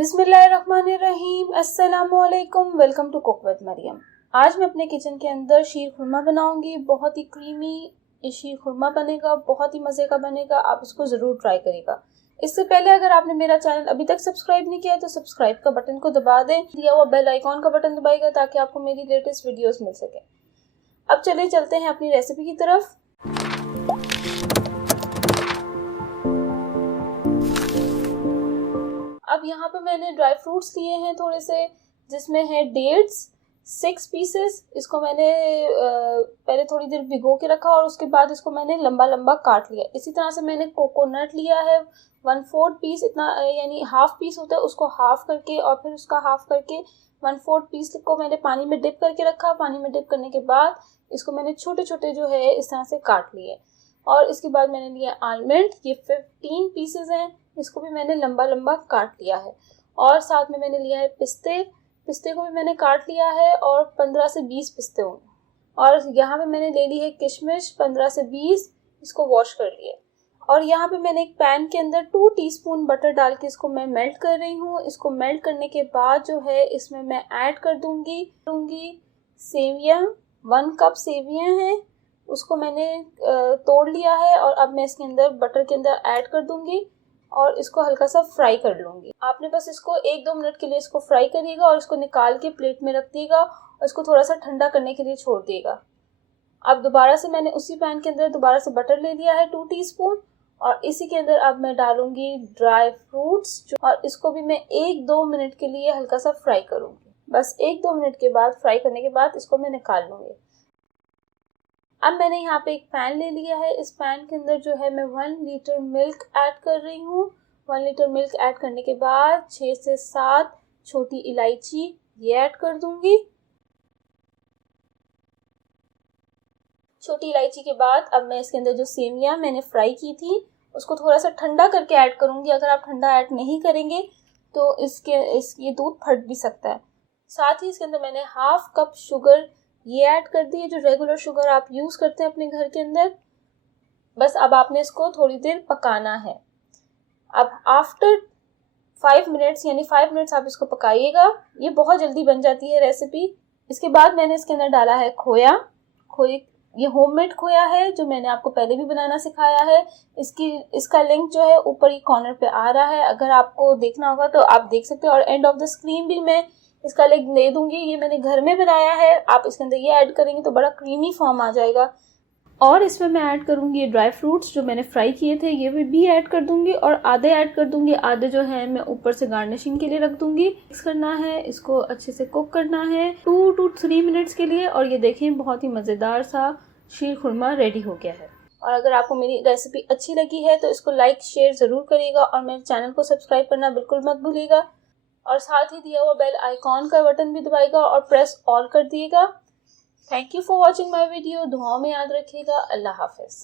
बिस्मिल्लाहिर्रहमानिर्रहीम, अस्सलामुअलैकुम, welcome to cook with Mariam. आज मैं अपने किचन के अंदर शीर खुरमा बनाऊंगी। बहुत ही क्रीमी शीर खुरमा बनेगा, बहुत ही मज़े का बनेगा। आप इसको ज़रूर ट्राई करिएगा। इससे पहले अगर आपने मेरा चैनल अभी तक सब्सक्राइब नहीं किया है तो सब्सक्राइब का बटन को दबा दें, दिया हुआ बेल आइकॉन का बटन दबाइएगा ताकि आपको मेरी लेटेस्ट वीडियोस मिल सके। अब चलिए चलते हैं अपनी रेसिपी की तरफ। अब यहाँ पे मैंने ड्राई फ्रूट्स लिए हैं थोड़े से, जिसमें है डेट्स 6 पीसेस। इसको मैंने पहले थोड़ी देर भिगो के रखा और उसके बाद इसको मैंने लंबा लंबा काट लिया। इसी तरह से मैंने कोकोनट लिया है 1/4 पीस, इतना यानी हाफ पीस होता है, उसको हाफ करके और फिर उसका हाफ करके 1/4 पीस को मैंने पानी में डिप करके रखा। पानी में डिप करने के बाद इसको मैंने छोटे छोटे जो है इस तरह से काट लिए। और इसके बाद मैंने लिया आलमंड, ये 15 पीसेस हैं, इसको भी मैंने लंबा लंबा काट लिया है। और साथ में मैंने लिया है पिस्ते, पिस्ते को भी मैंने काट लिया है और 15 से 20 पिस्ते होंगे। और यहाँ पे मैंने ले ली है किशमिश 15 से 20, इसको वॉश कर लिया। और यहाँ पे मैंने एक पैन के अंदर 2 टीस्पून बटर डाल के इसको मैं मेल्ट कर रही हूँ। इसको मेल्ट करने के बाद जो है इसमें मैं ऐड कर दूंगी सेवियाँ। 1 कप सेवियाँ हैं, उसको मैंने तोड़ लिया है और अब मैं इसके अंदर बटर के अंदर ऐड कर दूंगी और इसको हल्का सा फ्राई कर लूंगी। आपने बस इसको 1-2 मिनट के लिए इसको फ्राई करिएगा और इसको निकाल के प्लेट में रख दिएगा और इसको थोड़ा सा ठंडा करने के लिए छोड़ दिएगा। अब दोबारा से मैंने उसी पैन के अंदर दोबारा से बटर ले लिया है 2 टीस्पून और इसी के अंदर अब मैं डालूंगी ड्राई फ्रूट्स और इसको भी मैं 1-2 मिनट के लिए हल्का सा फ्राई करूंगी। बस 1-2 मिनट के बाद फ्राई करने के बाद इसको मैं निकाल लूंगी। अब मैंने यहाँ पे एक पैन ले लिया है। इस पैन के अंदर जो है मैं 1 लीटर मिल्क ऐड कर रही हूँ। 1 लीटर मिल्क ऐड करने के बाद 6 से 7 छोटी इलायची ये ऐड कर दूंगी। छोटी इलायची के बाद अब मैं इसके अंदर जो सेवियाँ मैंने फ्राई की थी उसको थोड़ा सा ठंडा करके ऐड करूंगी। अगर आप ठंडा ऐड नहीं करेंगे तो ये दूध फट भी सकता है। साथ ही इसके अंदर मैंने हाफ कप शुगर ये ऐड कर दी है, जो रेगुलर शुगर आप यूज करते हैं अपने घर के अंदर। बस अब आपने इसको थोड़ी देर पकाना है। अब आफ्टर 5 मिनट्स यानी 5 मिनट्स आप इसको पकाइएगा। ये बहुत जल्दी बन जाती है रेसिपी। इसके बाद मैंने इसके अंदर डाला है खोया। ये होममेड खोया है जो मैंने आपको पहले भी बनाना सिखाया है। इसका लिंक जो है ऊपर ही कॉर्नर पे आ रहा है, अगर आपको देखना होगा तो आप देख सकते हो। और एंड ऑफ द स्क्रीन भी मैं इसका लिंक दे दूंगी। ये मैंने घर में बनाया है, आप इसके अंदर ये ऐड करेंगे तो बड़ा क्रीमी फॉर्म आ जाएगा। और इसमें मैं ऐड करूंगी ये ड्राई फ्रूट्स जो मैंने फ्राई किए थे, ये भी ऐड कर दूंगी और आधे ऐड कर दूंगी। आधे जो है मैं ऊपर से गार्निशिंग के लिए रख दूंगी। मिक्स करना है, इसको अच्छे से कुक करना है 2 to 3 मिनट्स के लिए। और ये देखें बहुत ही मज़ेदार सा शीर खुरमा रेडी हो गया है। और अगर आपको मेरी रेसिपी अच्छी लगी है तो इसको लाइक शेयर ज़रूर करिएगा और मेरे चैनल को सब्सक्राइब करना बिल्कुल मत भूलिएगा। और साथ ही दिया हुआ बेल आइकॉन का बटन भी दबाइएगा और प्रेस ऑल कर दिएगा। Thank you for watching my video. दुआओं में याद रखिएगा। अल्लाह हाफिज़।